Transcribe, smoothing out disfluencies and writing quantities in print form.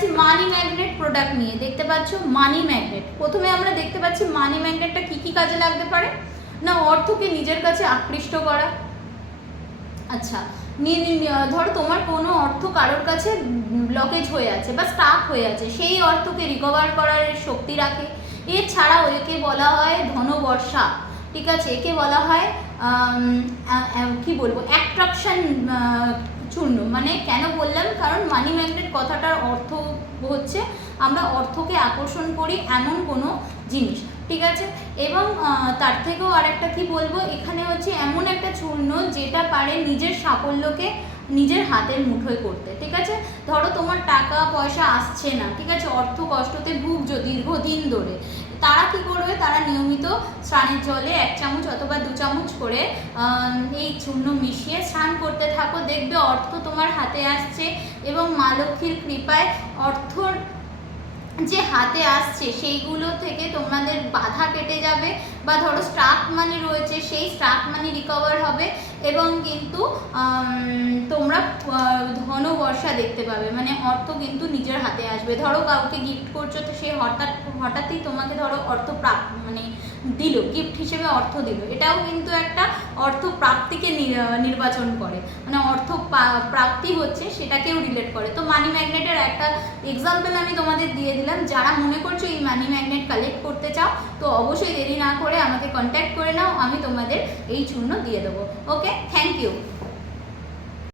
আসছি money magnet product নিয়ে। দেখতে পাচ্ছ মানি ম্যাগনেট। প্রথমে আমরা দেখতে পাচ্ছি মানি ম্যাগনেটটা কি কি কাজে লাগতে পারে না, অর্থকে নিজের কাছে আকৃষ্ট করা। আচ্ছা, ধরো তোমার কোনো অর্থ কারোর কাছে ব্লকেজ হয়ে আছে বা স্টাক হয়ে আছে, সেই অর্থকে রিকভার করার শক্তি রাখে। এছাড়াও একে বলা হয় ধনবর্ষা, ঠিক আছে। একে বলা হয় কি বলবো, অ্যাট্রাকশন চূর্ণ। মানে কেন বললাম, কারণ মানি ম্যাগনেট কথাটার অর্থ হচ্ছে আমরা অর্থকে আকর্ষণ করি এমন কোনো জিনিস, ঠিক আছে। এবং তার থেকেও আরেকটা কি বলবো, এখানে হচ্ছে এমন একটা চূর্ণ যেটা পারে নিজের সাফল্যকে নিজের হাতের মুঠোয় করতে, ঠিক আছে। ধরো তোমার টাকা পয়সা আসছে না, ঠিক আছে, অর্থ কষ্টতে ভুগছো দীর্ঘদিন ধরে, তারা কি করবে, তারা নিয়মিত স্নানের জলে 1 চামচ অথবা 2 চামচ করে এই চূর্ণ মিশিয়ে স্নান করতে থাকো, দেখবে অর্থ তোমার হাতে আসছে। এবং মা লক্ষ্মীর কৃপায় অর্থর যে হাতে আসছে সেইগুলো থেকে তোমাদের বাধা কেটে যাবে, বা ধরো স্টাক মানি রয়েছে সেই স্টাক মানি রিকভার হবে, এবং কিন্তু তোমরা ধনবর্ষা দেখতে পাবে, মানে অর্থ কিন্তু নিজের হাতে আসবে। ধরো কাউকে গিফট করছো, তো সে হঠাৎই তোমাকে ধরো অর্থ মানে দিল, গিফট হিসেবে অর্থ দিল, এটাও কিন্তু একটা অর্থ প্রাপ্তিকে নির্বাচন করে, মানে অর্থ প্রাপ্তি হচ্ছে সেটাকেও রিলেট করে। তো মানি ম্যাগনেটের একটা এক্সাম্পল আমি তোমাদের দিয়ে দিলাম। যারা মনে করছো এই মানি ম্যাগনেট কালেক্ট করতে চাও, তো অবশ্যই দেরি না করে আমাকে কন্ট্যাক্ট করে নাও, আমি তোমাদের এই চূর্ণ দিয়ে দেবো। ওকে, থ্যাংক ইউ।